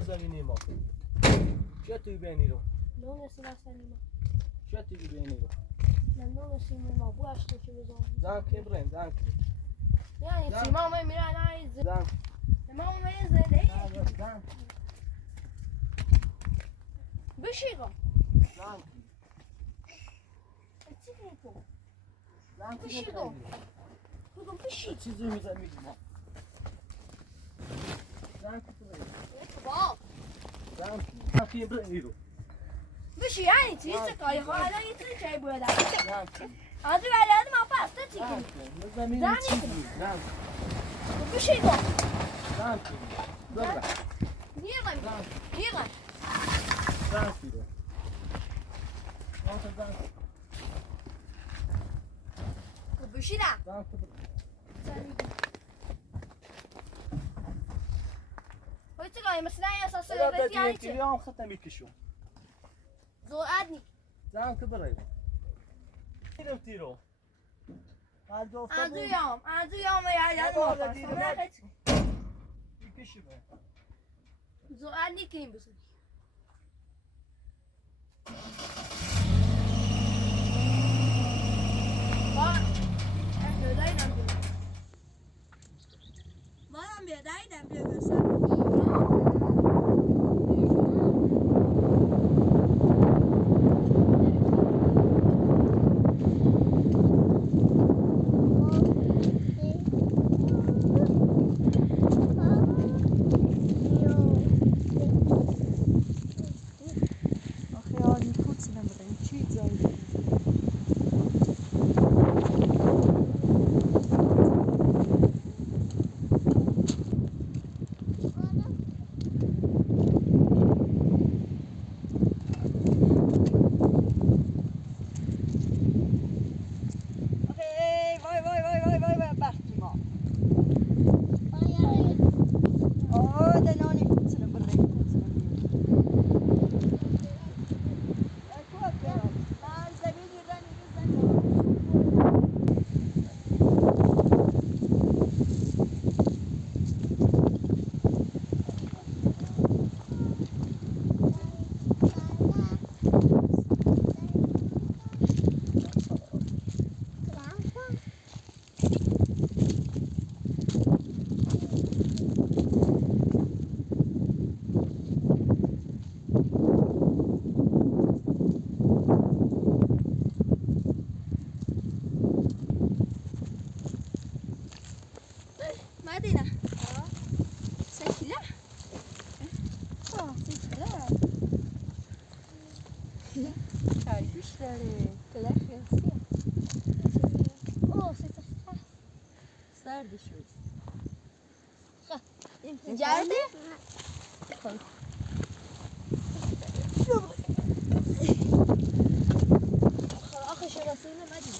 مثلا نیما چه توی بینی رو لون سلاسه نیما چه توی بینی رو لون سیما بو اشته که بزن زن کبرین زن یعنی سیما ما میره نه زن ما ما زنده زن بشیگا زن چی تو زن بشیگا کدوم بشی چیزی میزنی ما زن کبرین با زن کبرین رو بشی یعنی چی چه کاری خواهد یه چی چی بوده زن آدی ولی ما پاستا چی کنی زن چیزی زن بشیگا زن dobra Biegaj, biegaj. zamknij go no to zamknij Wyszila. Chodź czekaj, myślę, że ja sobie بدي اليوم ختم يكشو زورادني. زعما كبر تيرو تيرو عنده يوم يا ما يكشف زورادني كيم بس. Mam biedajdę, biegę sobie. جاده؟ آخه شناسه نمدی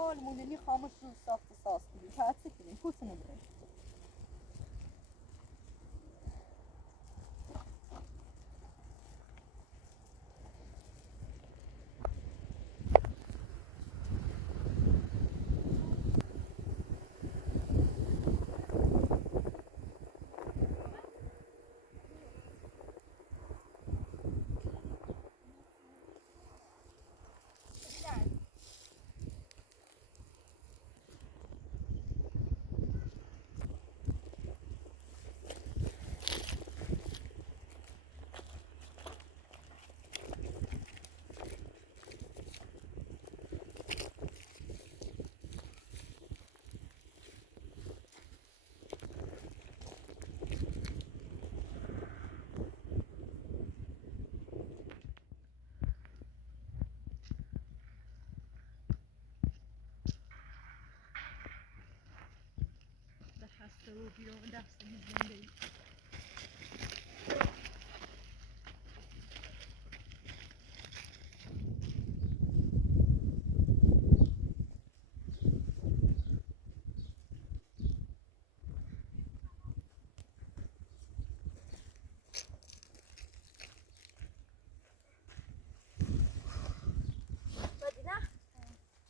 malmundeni خاموش رو ساخت ساز کنیم حدس کنیم پوتونو بریم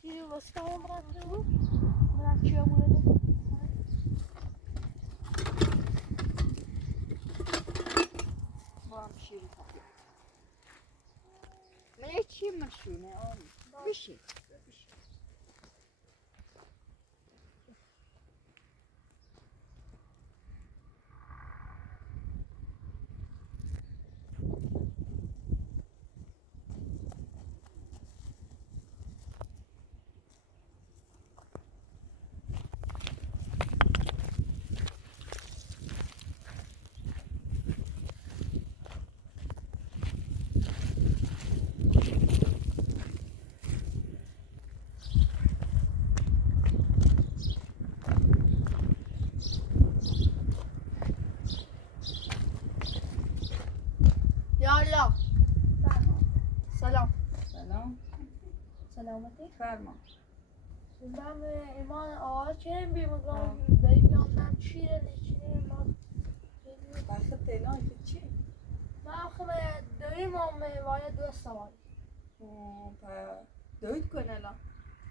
چیزی واسه همون برد رو برد چی همونه با هم شیری تاپیم من چی مشونه آمی بشی یالا سلام سلام سلامتی فرما من ایمان آقا چه بیمگان بیان من چیه نشینه ما بخه تنایی که چی؟ من خمه دویم هم وای دوست سوال دوید کن الان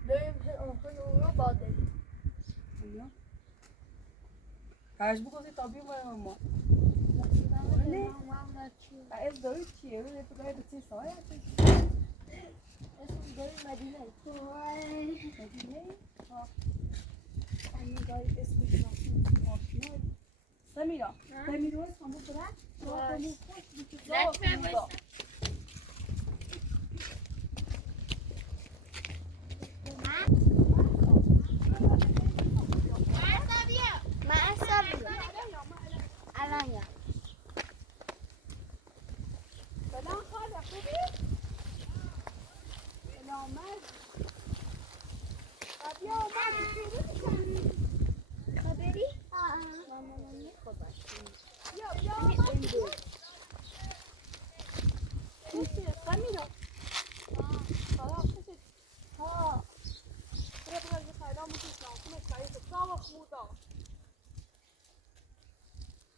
دویم اون رو با داریم هرش بگوزی تابیم باید ما از دوید چیه؟ روی پگاه بچه سای هستی؟ اسم دویم مدینه مدینه؟ همه دارید اسمش آشنایی سمیرا سمیرا هست همون برد؟ سلام خاله خوبی؟ سلام مرد بیا اومد شروع میکنی خبری؟ بیا اومد خوشی سمیرا سلام خوشی ها برای بگرد سلام میکنم کمک باید سلام خمودا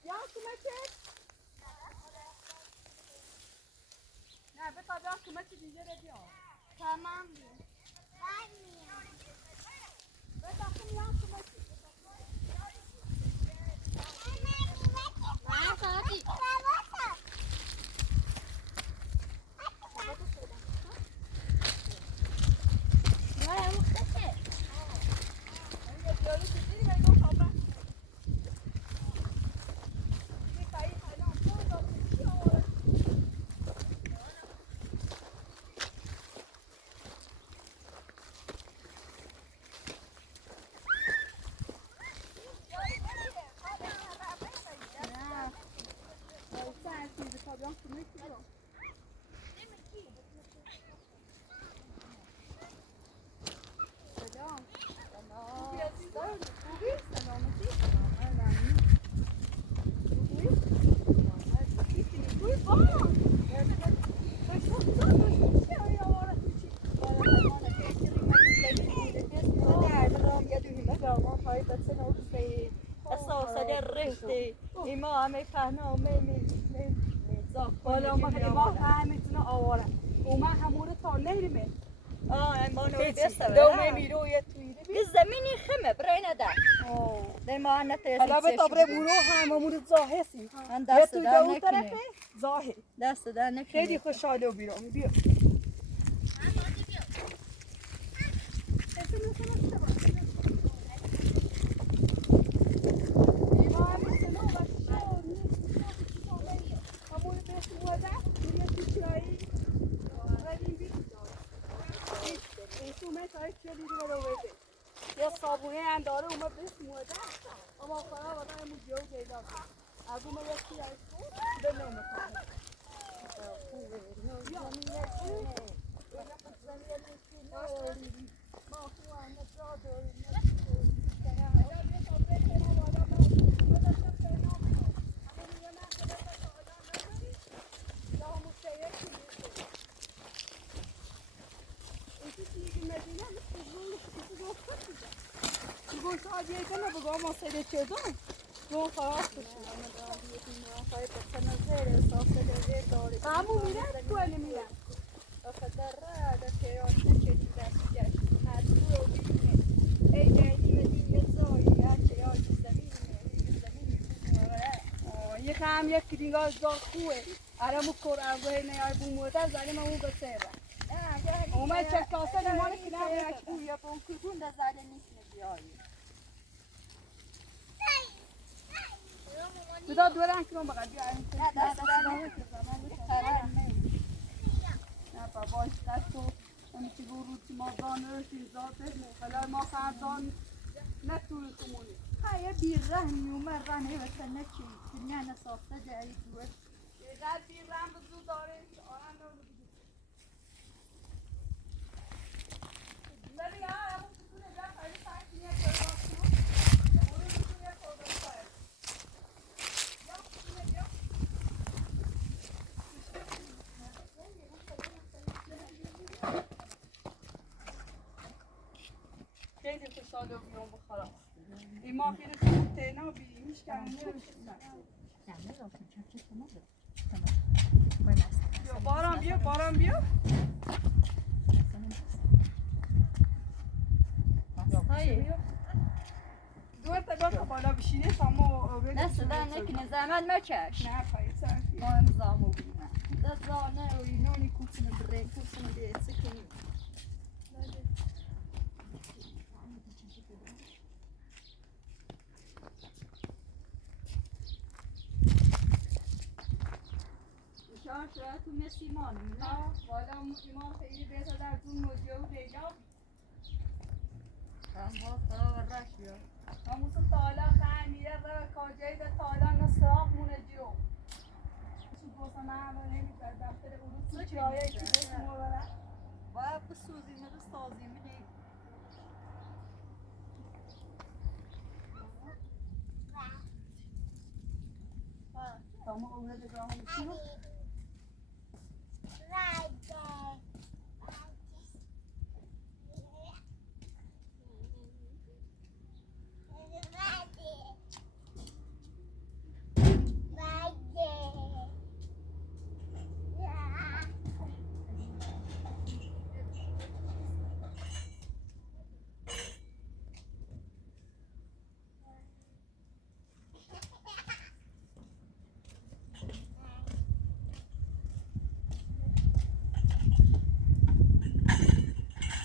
یا کمکت؟ نه بتا بیا کمک دیگه رو بیا تمام بتا خم یا کمکی من خواهدی نه همون خطه یارو چیزی میگم خبر میخوایی سلام تو چی آورد صحنه بالا ما ایمان فهمیتونه آواره اوما همونه تا نیرمه ما نوی دسته دومه میرو یه تویره بی زمینی خمه برای نده ده ما نتیسه حالا به تابره برو هممون زاهه سی من یه دست توی در دو طرفه نکنه زاهه دست در نکنه خیلی خوشحاله و بیرون بیا یه صابونه انداره اومد بهش موده اما خواهر وقتا همون جیو پیدا کنه از اون یکی از تو به نمیکنه بگو ساعت یکم بگو ما سری چیزم دو خواهد همون میره کلی میره یه خام یک کدینگاه زار خوه ارمو کور اوه نیای بوموده زنی من اون بسیره اومد چه کاسه نمانه که نه یا پون کدون ده زده نیست نبیایی بدا دوران کنم بقید بیا این نه دست در نکنه نه بابا دست تو اون چی رو چی ما دانه چی ذاته حالا ما خردان نتونی کمونی های بیرهنی اومد رنه واسه نچی دنیا نساخته جایی دوست یه بیرم بزو داره آران رو بگید نبی ها همون کتونه جا خیلی سنگی نیه کنم برو کتونه کردن باید یا کتونه بیا خیلی خوشحاله بیام بخورم این ماه خیلی خوب تینا بیمیش کنم بیا بارم بیا دور تا تا بالا بشینه تا ما دست در نکنه زحمت مچش نه پای سرفی ما امضامو بینم دست زانه و اینونی کوچنه بره کوچنه بیه سکنی شاید شاید تو مثل ایمانه بالا ایمان خیلی بهتر در دون مجیه و دیگه با خدا و رش بیا هموسه تالا خمیره و کاجایی ده تالا نساق مونه جیو چی بوسه من نمیکرد دفتر اروسی چی آیه چی بوسه مورده و بسوزیمه ده سازیمه ده Toma o redor da mochila.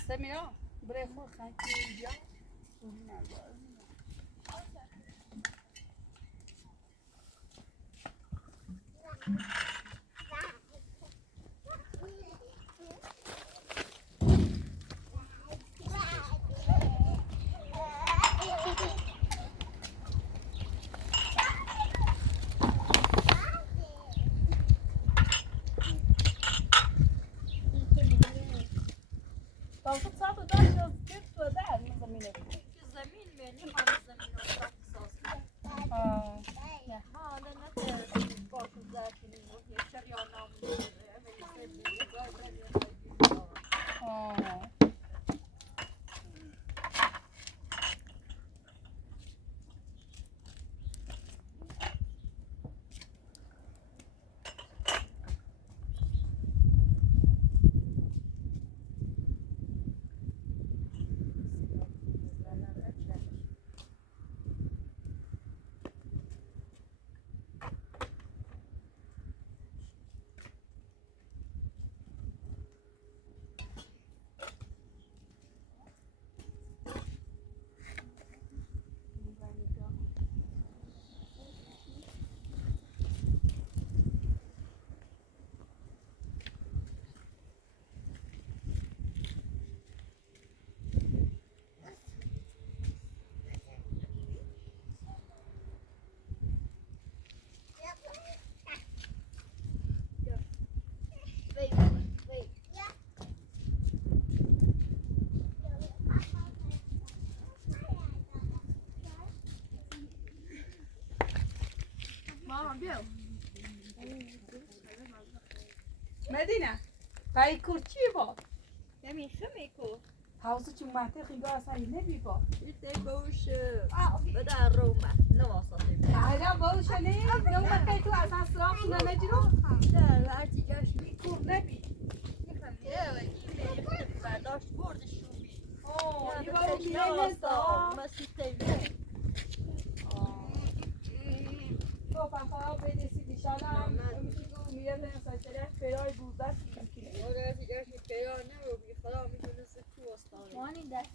Semia, brefo, sanki ya. Tanto sabe dar os títulos da زمینه. زمین می‌نیم هم زمین رو ساخت ساز نه حالا نه باکو زدی و یه شریان نام بیا مدینه پای کورچی با نمی خمی کو حوض چون مهده خیلی اصلا نبی با بیتی باش بدر رومه نواسطی حالا باوش نه نومه که تو اصلا سراغ شده مجرو در هرچی جاش کور نبی برداشت بردش رو بی یه باو میره نستا تو فقط بدیسی دیشالم میشه که میره نستا چرا فرای بوزده سیکنه وانی دست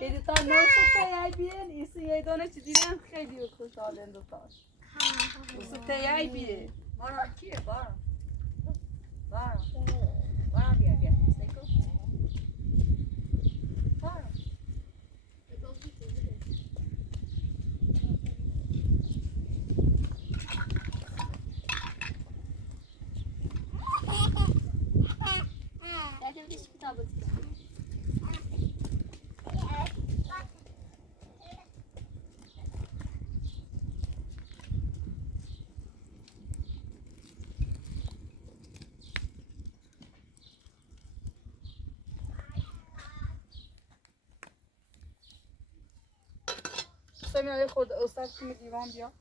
ایدی تا نوسته یای بیرن ایسی یای دانه چی دیدن خیلی خوشحالن دوتاش نوسته یای بیرن باران کیه باران باران بیا سیکو باران سمیای خود استاد که دیوان بیا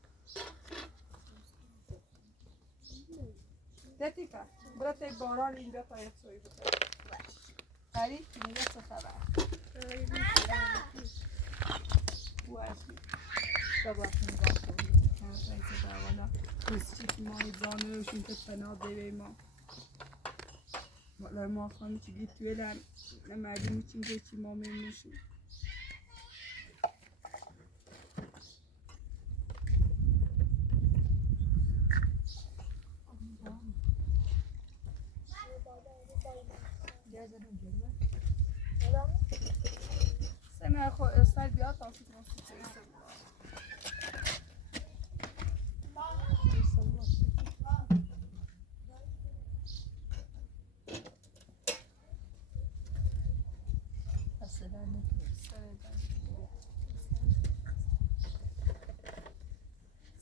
دتیکا برات باران اینجا تا یک سوی بود فرید میگه چه خبر واسی بابا نگاه کنید هر چیز داوالا کسی ما زانه روشون که پناه دیوی ما والله ما خواهیم چی گیت توی لن نمردی میچیم که چی ما میموشیم سمیای خود استاد بیاد تا سید راستی چه ایسه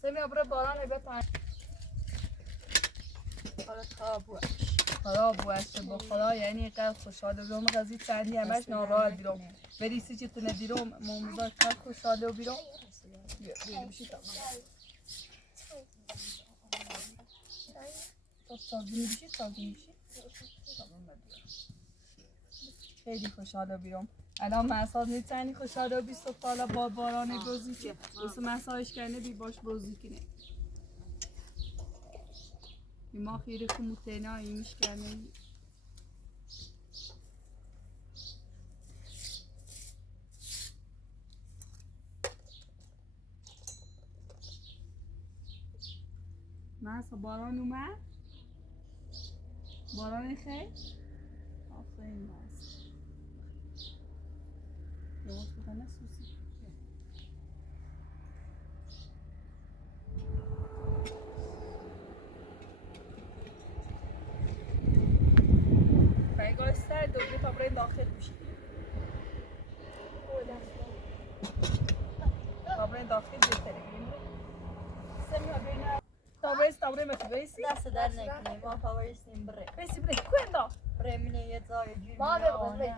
سمیای برای باران بیاد تا خراب باشه با خدا یعنی قلب خوشحاله بیرم قضیه چندی همش ناراحت بیرم بری سی چه تونه دیرم موموزا قلب خوشحاله بیرم بیرم بشی تمام تو سازونی بشی خیلی خوشحاله بیرم الان محساس نیتنی خوشحاله بیست و پالا با باران گوزی که بس محساش کنه بی باش بوزی کنه ما خیلی کموتینا ایمیش کنه محسا باران اومد باران خیلی آفرین محسا یواش بکنه سوسی بایگاه سر دوباره تا برای داخل بشید تا برای داخل بهتره بینید سمیها بینید تا برای مفی بیسی دست در نکنی ما فاوریستیم بره بیسی بره کویندا بره منه یه جای جوری ما بره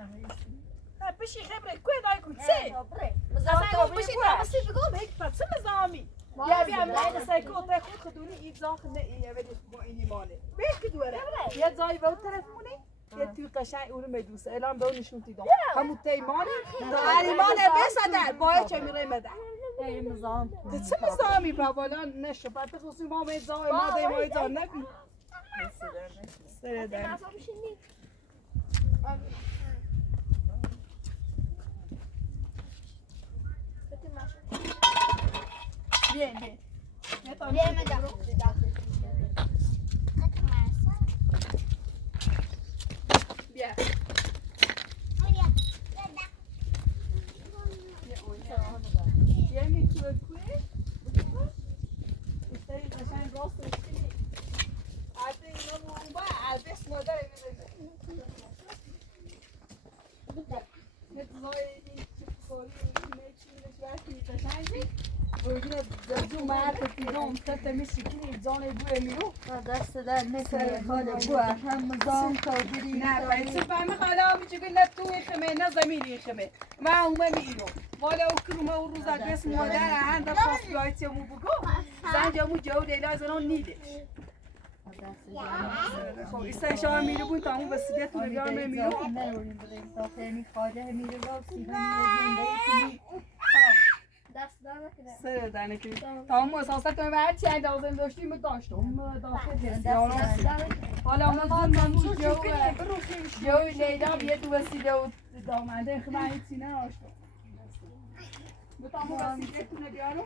بشی خبره کویندا کوتسه بره اصلا بشی نامسی بگم هیچ پس مزامی یا بیا من سایکو تا خود خدونی ایزاخ نه یه ولی با اینی ماله بیش که دوره یه جای به اون طرف مونه یه توی قشنگ اونو میدوسه الان به اون نشون دیدم همون تیمانه علیمانه بسده باید چه میره مده ای مزام چه مزامی بالا نشو بعد خصوصی ما میزای ما دی ما ایزا نکن سر در دست در نکنه حال بو هم زان تا بری نه باید سفهمی حالا میچگه نه توی خمه نه زمینی خمه ما اومه میرو والا او کرومه او روزا بس مادر هنده خواست بیاید چمو بگو زنجمو جو لیلا زنان نیده خب ایسا شما میرو بون تا همون وسیلیتون بیارمه میرو نروریم بریم داخل میخواده میره راستی هم دست در نکنه سر در نکنی تا همون احساسه کنم هر چی اندازم داشتیم داشتم داخل هستیم حالا ما زن جو لیلا بیه تو وسیله و دامنده خمه هیچی نه آشتم تا همون وسیلیتون بیارم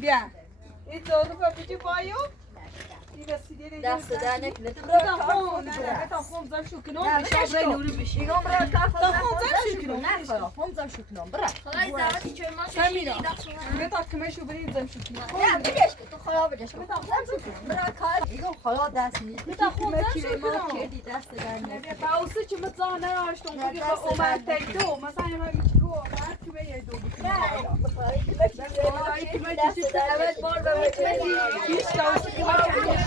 بیا این دارو با بیجی بایو این وسیله دست در نکنه تا خون نه تا خون زم شو کنم میشه نوری بشی اینم را کافه تا خون زم شو کنم نه خلا هم زم شو کنم برا خدای زحمتی چه ما سمیرا به تا کمشو برید زم شو کنم نه بگش تو خلا بگش تو زم شو کنم برا کار اینم خلا دست نیست تا خون زم شو ما کنم کردی دست در نکنه باوسه چه مزانه آشتم بگی با اومد تیدو مثلا ما میچگو اومد که به یه دو بکنم اول بار به هیچ باوسه که ما کنیم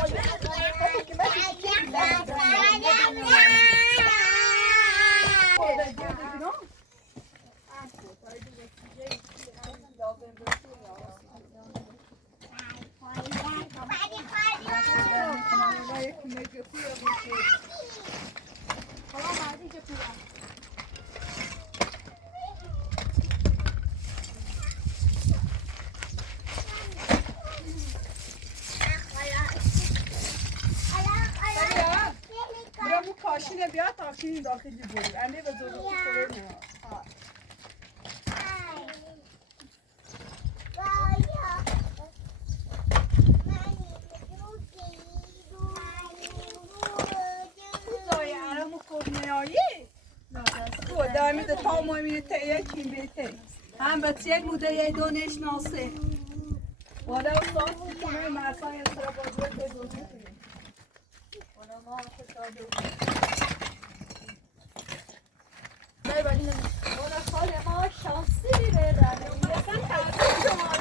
کاشینه بیا تاکینی داخلی بود امی به زودو خوره نه زای عرمو کرنه آیی تو دامی ده تا مهمینه تایه کیم بیته هم بچه یک بوده یه دونش ناسه والا او ساعت کنه مرسای سر بازوه که دوزه کنیم والا ما والا خال ما شانسی بره اصلا تحصیل شما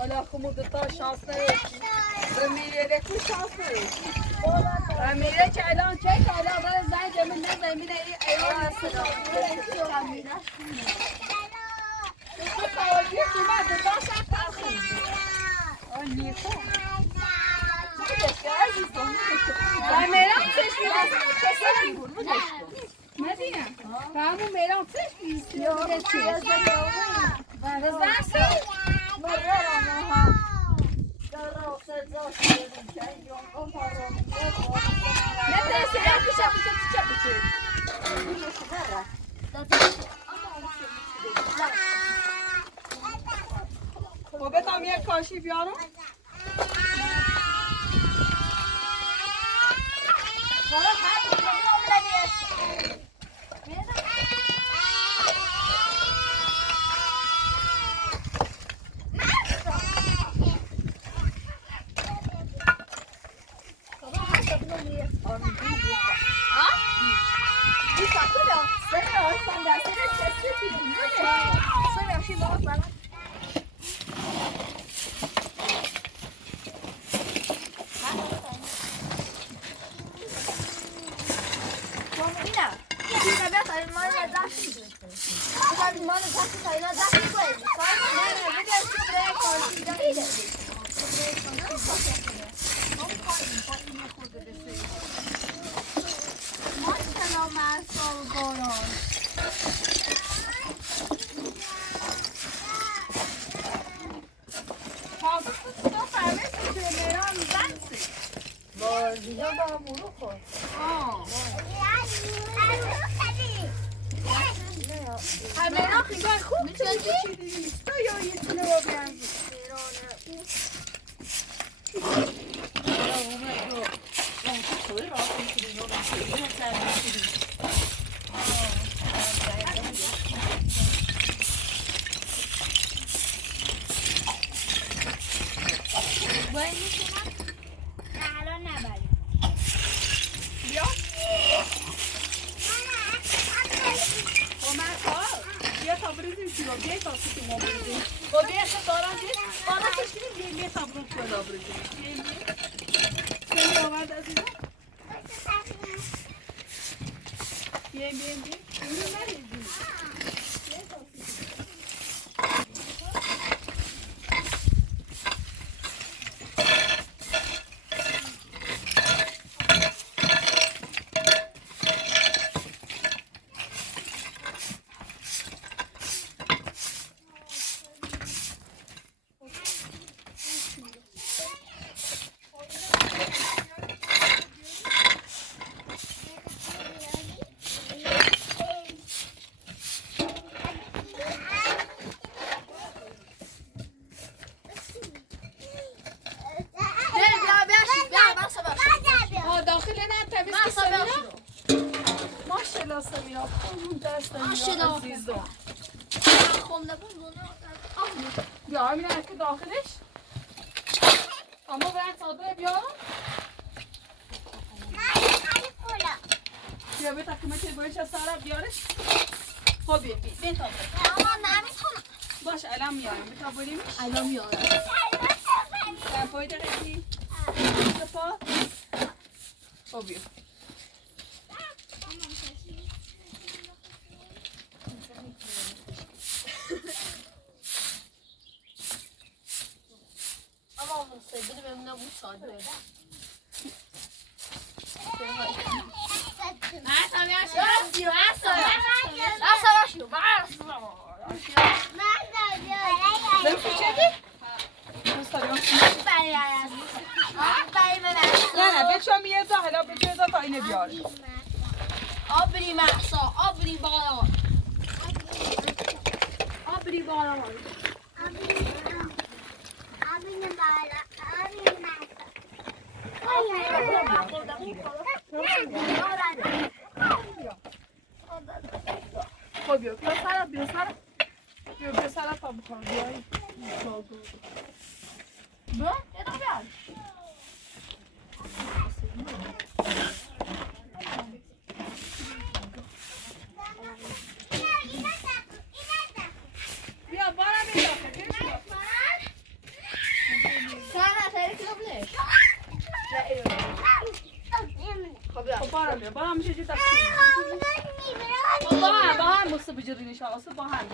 والا خمو دوتا شانس نداشتیم میره کو شانس نداشتیم میره که الان چه که الان برای زنگ من نزمینه ای ایوان هست تو کاواجی اومد دوتا شب تاخیر آن نیکو میرم چشمی کسی نگون مدینم همون میرم چشمی بتام یک کاشی بیارم Mira, mira, mira, مال دست تا اینا دست کنید. نه بگم تو برای کارتی دارید. ماشاءالله مرسال باران. Fazla tutuyor vermesin şöyle ya güzelsin. با دیگه با مرو خورد. Kamera خیلی خوب چیزی نیست تو یا یه چیزی رو بیان. باید میتونم نه الان نبریم بیا. بیا تا بریزیم چی رو بیا تا سوتو ما بریزیم. با بیا تا دارم بیا. بالا کشیدیم بیا تا برون کلا بریزیم. بیا سنی آورد از اینا. بیا. اینو نریزیم. داخل نه تمیز که سمینا ماشالله سمینا خون دست سمینا عزیزم خونده بود بیا همین که داخلش اما باید ساده بیا بیا به تکمه که باید سارا بیارش خب بیا تا اما نمیتونم باش الان میارم بتا بریمش الان میارم پای دقیقی دفا خب بیا اما مستقیل بمونه بود ساده نه بچه میاد حالا بچه تا اینه بیار آبری محسا آبری بالا آبری بالا خب بیا بیا سر تا بخور بیایی بیا یه تا بیار بیا بارم بیا خب بارم میشه جو تقسیم با هم بسته بجرینش آسه با هم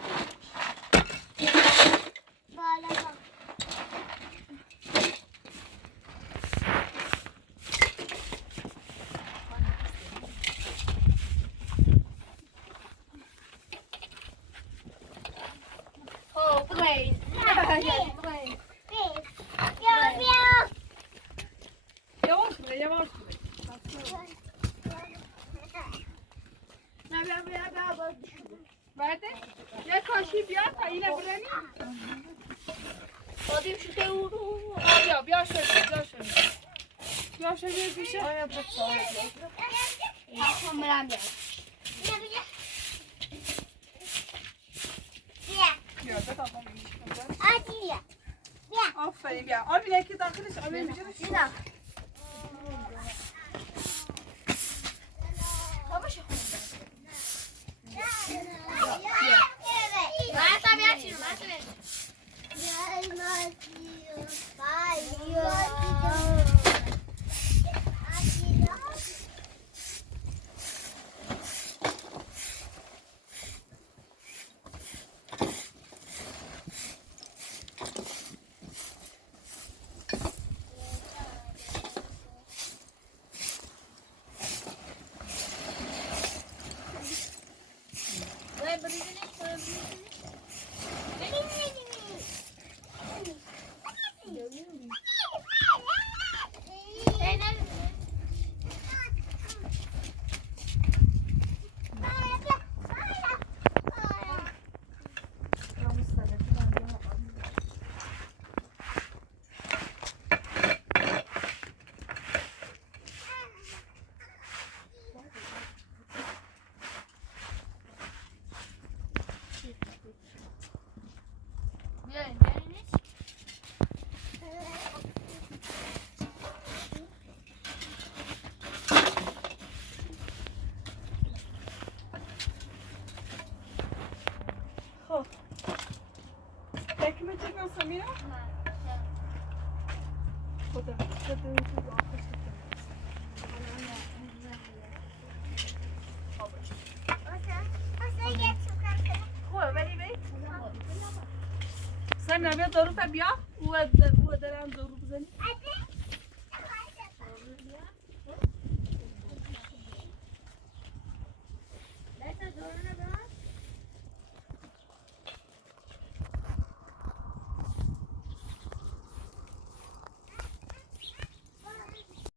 یواش بعد یه کاشی بیار تا اینه برنی بادیم شده او بیا شده بیشه برم بیار بیا بتا آفرین بیا آبی نه که داخلش آبی میشه اینم خاموشه مرسا بیا چیرو مرسا تکمه چیکار سمیرا؟ خدا خدا آخرش خوبه ولی بی؟ سمیرا بیا دارو تا بیا و دارم دارو بزنی